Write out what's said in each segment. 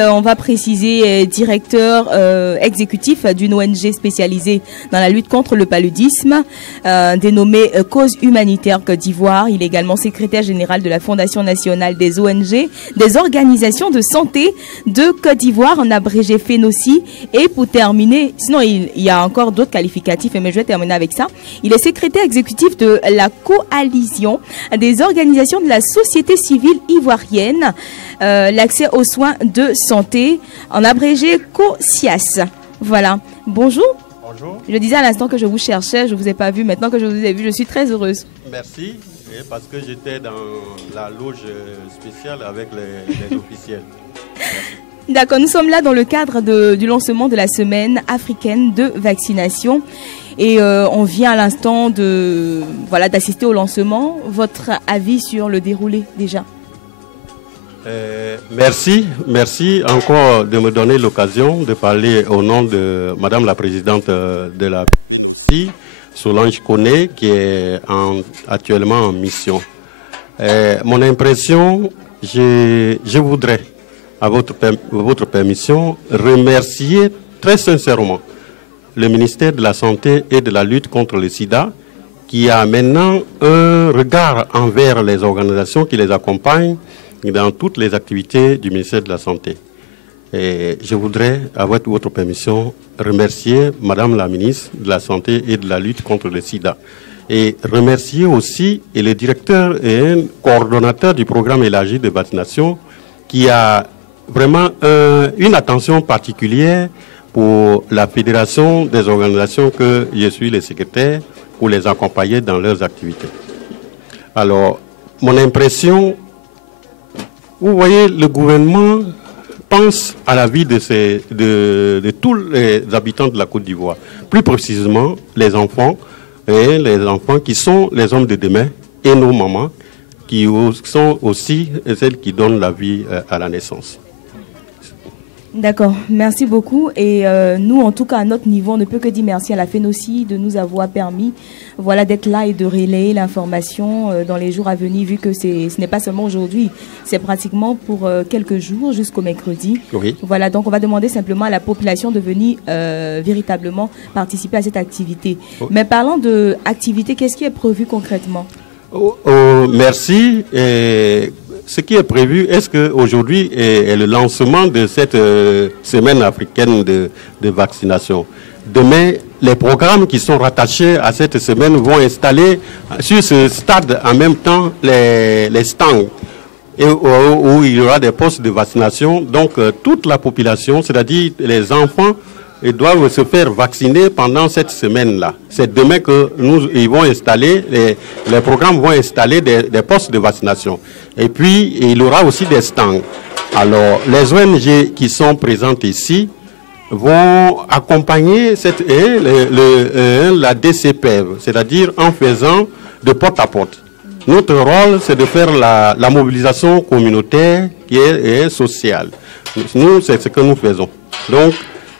On va préciser directeur exécutif d'une ONG spécialisée dans la lutte contre le paludisme, dénommée Cause Humanitaire Côte d'Ivoire. Il est également secrétaire général de la Fondation nationale des ONG, des organisations de santé de Côte d'Ivoire, en abrégé FENOCI. Et pour terminer, sinon il y a encore d'autres qualificatifs, mais je vais terminer avec ça. Il est secrétaire exécutif de la coalition des organisations de la société civile ivoirienne, l'accès aux soins de santé, en abrégé COSIAS. Voilà. Bonjour. Bonjour. Je disais à l'instant que je vous cherchais, je ne vous ai pas vu. Maintenant que je vous ai vu, je suis très heureuse. Merci, parce que j'étais dans la loge spéciale avec les officiels. D'accord, nous sommes là dans le cadre du lancement de la semaine africaine de vaccination. Et on vient à l'instant d'assister au lancement. Votre avis sur le déroulé déjà? Merci encore de me donner l'occasion de parler au nom de Madame la Présidente de la PCI, Solange Koné, qui est actuellement en mission. Mon impression, je voudrais, à votre permission, remercier très sincèrement le ministère de la Santé et de la lutte contre le sida, qui a maintenant un regard envers les organisations qui les accompagnent dans toutes les activités du ministère de la Santé. Et je voudrais, avec votre permission, remercier Madame la ministre de la Santé et de la lutte contre le sida. Et remercier aussi le directeur et coordonnateur du programme élargi de vaccination, qui a vraiment une attention particulière pour la fédération des organisations que je suis le secrétaire, pour les accompagner dans leurs activités. Alors, mon impression, vous voyez, le gouvernement pense à la vie de tous les habitants de la Côte d'Ivoire. Plus précisément, les enfants qui sont les hommes de demain et nos mamans, qui sont aussi celles qui donnent la vie à la naissance. D'accord, merci beaucoup. Et nous, en tout cas, à notre niveau, on ne peut que dire merci à la FENOCI de nous avoir permis d'être là et de relayer l'information dans les jours à venir, vu que ce n'est pas seulement aujourd'hui, c'est pratiquement pour quelques jours jusqu'au mercredi. Oui. Voilà, donc on va demander simplement à la population de venir véritablement participer à cette activité. Oui. Mais parlant d'activité, qu'est-ce qui est prévu concrètement? Merci. Ce qui est prévu, est-ce qu'aujourd'hui est le lancement de cette semaine africaine de vaccination? Demain, les programmes qui sont rattachés à cette semaine vont installer sur ce stade en même temps les stands où il y aura des postes de vaccination. Donc, toute la population, c'est-à-dire les enfants, ils doivent se faire vacciner pendant cette semaine-là. C'est demain que ils vont installer, les programmes vont installer des postes de vaccination. Et puis, il y aura aussi des stands. Alors, les ONG qui sont présentes ici vont accompagner la DCPEV, c'est-à-dire en faisant de porte à porte. Notre rôle, c'est de faire la mobilisation communautaire qui est sociale. Nous, c'est ce que nous faisons. Donc,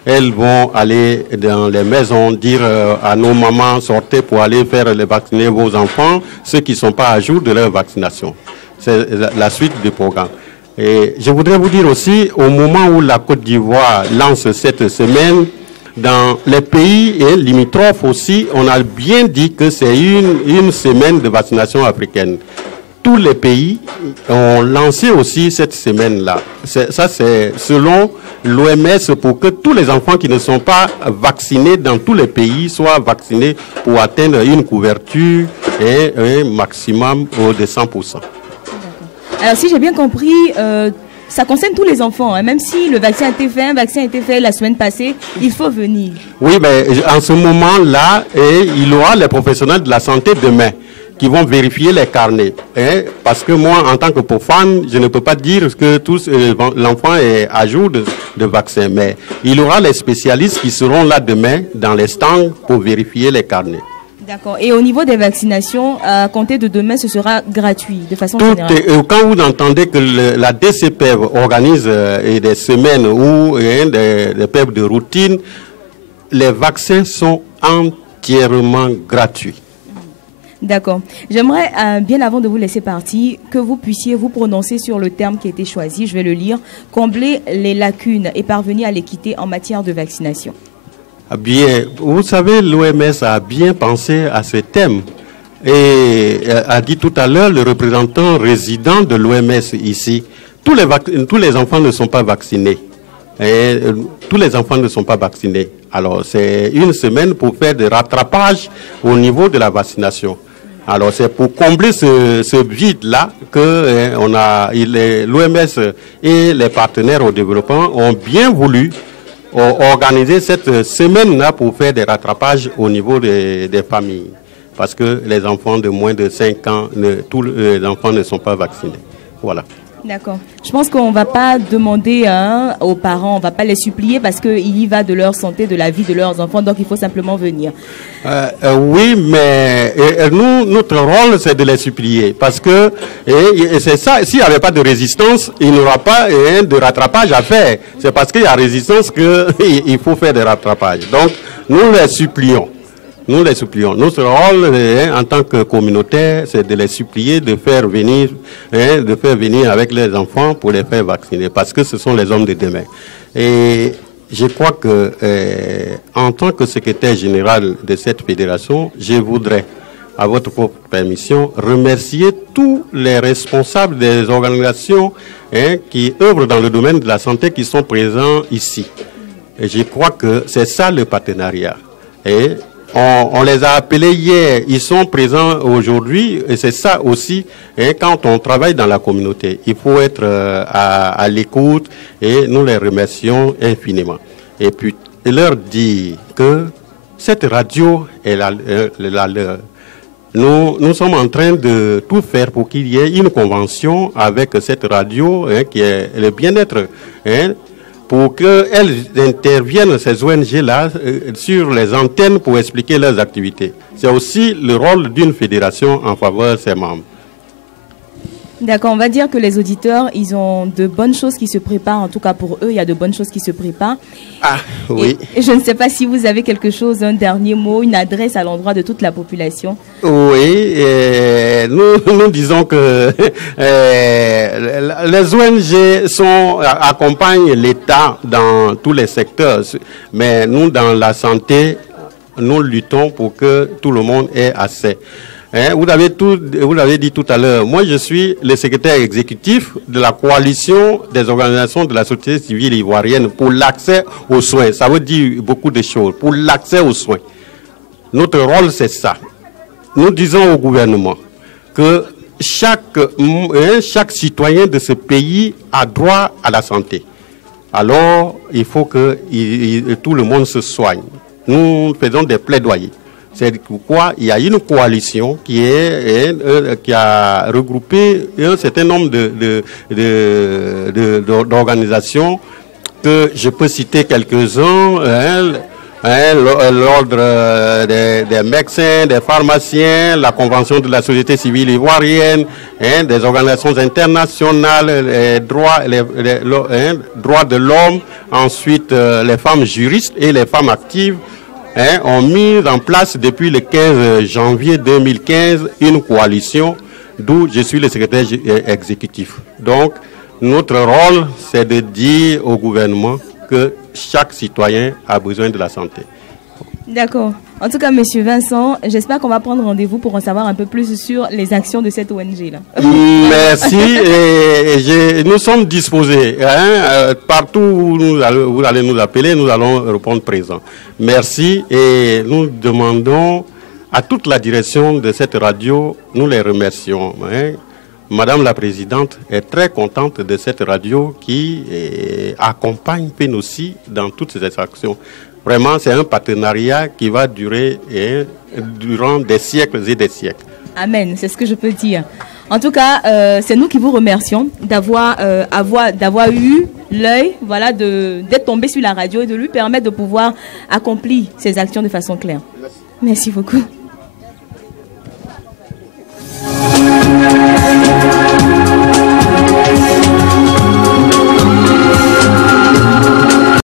elles vont aller dans les maisons, dire à nos mamans, sortez pour aller faire vacciner vos enfants, ceux qui ne sont pas à jour de leur vaccination. C'est la suite du programme. Et je voudrais vous dire aussi, au moment où la Côte d'Ivoire lance cette semaine, dans les pays limitrophes aussi, on a bien dit que c'est une semaine de vaccination africaine. Tous les pays ont lancé aussi cette semaine-là. Ça, c'est selon l'OMS, pour que tous les enfants qui ne sont pas vaccinés dans tous les pays soient vaccinés pour atteindre une couverture et un maximum de 100%. Alors, si j'ai bien compris, ça concerne tous les enfants, hein, même si le vaccin a été fait, un vaccin a été fait la semaine passée, il faut venir. Oui, mais en ce moment-là, il y aura les professionnels de la santé demain qui vont vérifier les carnets. Hein, parce que moi, en tant que profane, je ne peux pas dire que l'enfant est à jour de vaccin. Mais il y aura les spécialistes qui seront là demain dans les stands pour vérifier les carnets. D'accord. Et au niveau des vaccinations, à compter de demain, ce sera gratuit, de façon générale. Quand vous entendez que la DCPEV organise des semaines ou des PEV de routine, les vaccins sont entièrement gratuits. D'accord. J'aimerais, bien avant de vous laisser partir, que vous puissiez vous prononcer sur le terme qui a été choisi. Je vais le lire. Combler les lacunes et parvenir à l'équité en matière de vaccination. Bien, vous savez, l'OMS a bien pensé à ce thème. Et a dit tout à l'heure, le représentant résident de l'OMS ici, tous les enfants ne sont pas vaccinés. Et tous les enfants ne sont pas vaccinés. Alors, c'est une semaine pour faire des rattrapages au niveau de la vaccination. Alors, c'est pour combler ce vide-là que l'OMS et les partenaires au développement ont bien voulu organiser cette semaine-là pour faire des rattrapages au niveau des familles. Parce que les enfants de moins de 5 ans, tous les enfants ne sont pas vaccinés. Voilà. D'accord. Je pense qu'on ne va pas demander aux parents, on ne va pas les supplier parce qu'il y va de leur santé, de la vie de leurs enfants, donc il faut simplement venir. Oui, mais notre rôle, c'est de les supplier. Parce que c'est ça, s'il n'y avait pas de résistance, il n'y aura pas de rattrapage à faire. C'est parce qu'il y a résistance qu'il faut faire des rattrapages. Donc, nous les supplions. Nous les supplions. Notre rôle en tant que communautaire, c'est de les supplier de faire venir avec les enfants pour les faire vacciner, parce que ce sont les hommes de demain. Et je crois que, en tant que secrétaire général de cette fédération, je voudrais, à votre propre permission, remercier tous les responsables des organisations qui œuvrent dans le domaine de la santé qui sont présents ici. Et je crois que c'est ça le partenariat. Et on les a appelés hier, ils sont présents aujourd'hui, et c'est ça aussi, quand on travaille dans la communauté. Il faut être à l'écoute, et nous les remercions infiniment. Et puis, leur dire que cette radio est la leur. Nous sommes en train de tout faire pour qu'il y ait une convention avec cette radio qui est le bien-être, pour qu'elles interviennent, ces ONG-là, sur les antennes pour expliquer leurs activités. C'est aussi le rôle d'une fédération en faveur de ses membres. D'accord, on va dire que les auditeurs, ils ont de bonnes choses qui se préparent. En tout cas, pour eux, il y a de bonnes choses qui se préparent. Ah, oui. Et je ne sais pas si vous avez quelque chose, un dernier mot, une adresse à l'endroit de toute la population. Oui, nous disons que les ONG accompagnent l'État dans tous les secteurs. Mais nous, dans la santé, nous luttons pour que tout le monde ait accès. Vous l'avez dit tout à l'heure, moi je suis le secrétaire exécutif de la coalition des organisations de la société civile ivoirienne pour l'accès aux soins. Ça veut dire beaucoup de choses, pour l'accès aux soins. Notre rôle c'est ça. Nous disons au gouvernement que chaque citoyen de ce pays a droit à la santé. Alors il faut que tout le monde se soigne. Nous faisons des plaidoyers. C'est pourquoi il y a une coalition qui a regroupé un certain nombre d'organisations que je peux citer quelques-uns, l'ordre des médecins, des pharmaciens, la convention de la société civile ivoirienne, des organisations internationales, les droits de l'homme, ensuite les femmes juristes et les femmes actives. Ont mis en place depuis le 15 janvier 2015 une coalition d'où je suis le secrétaire exécutif. Donc, notre rôle, c'est de dire au gouvernement que chaque citoyen a besoin de la santé. D'accord. En tout cas, Monsieur Vincent, j'espère qu'on va prendre rendez-vous pour en savoir un peu plus sur les actions de cette ONG-là. Merci. Nous sommes disposés. Partout où vous allez nous appeler, nous allons répondre présent. Merci. Et nous demandons à toute la direction de cette radio, nous les remercions. Madame la Présidente est très contente de cette radio qui accompagne PENOSI dans toutes ces actions. Vraiment, c'est un partenariat qui va durer durant des siècles et des siècles. Amen, c'est ce que je peux dire. En tout cas, c'est nous qui vous remercions d'avoir eu l'œil, voilà, d'être tombé sur la radio et de lui permettre de pouvoir accomplir ses actions de façon claire. Merci beaucoup.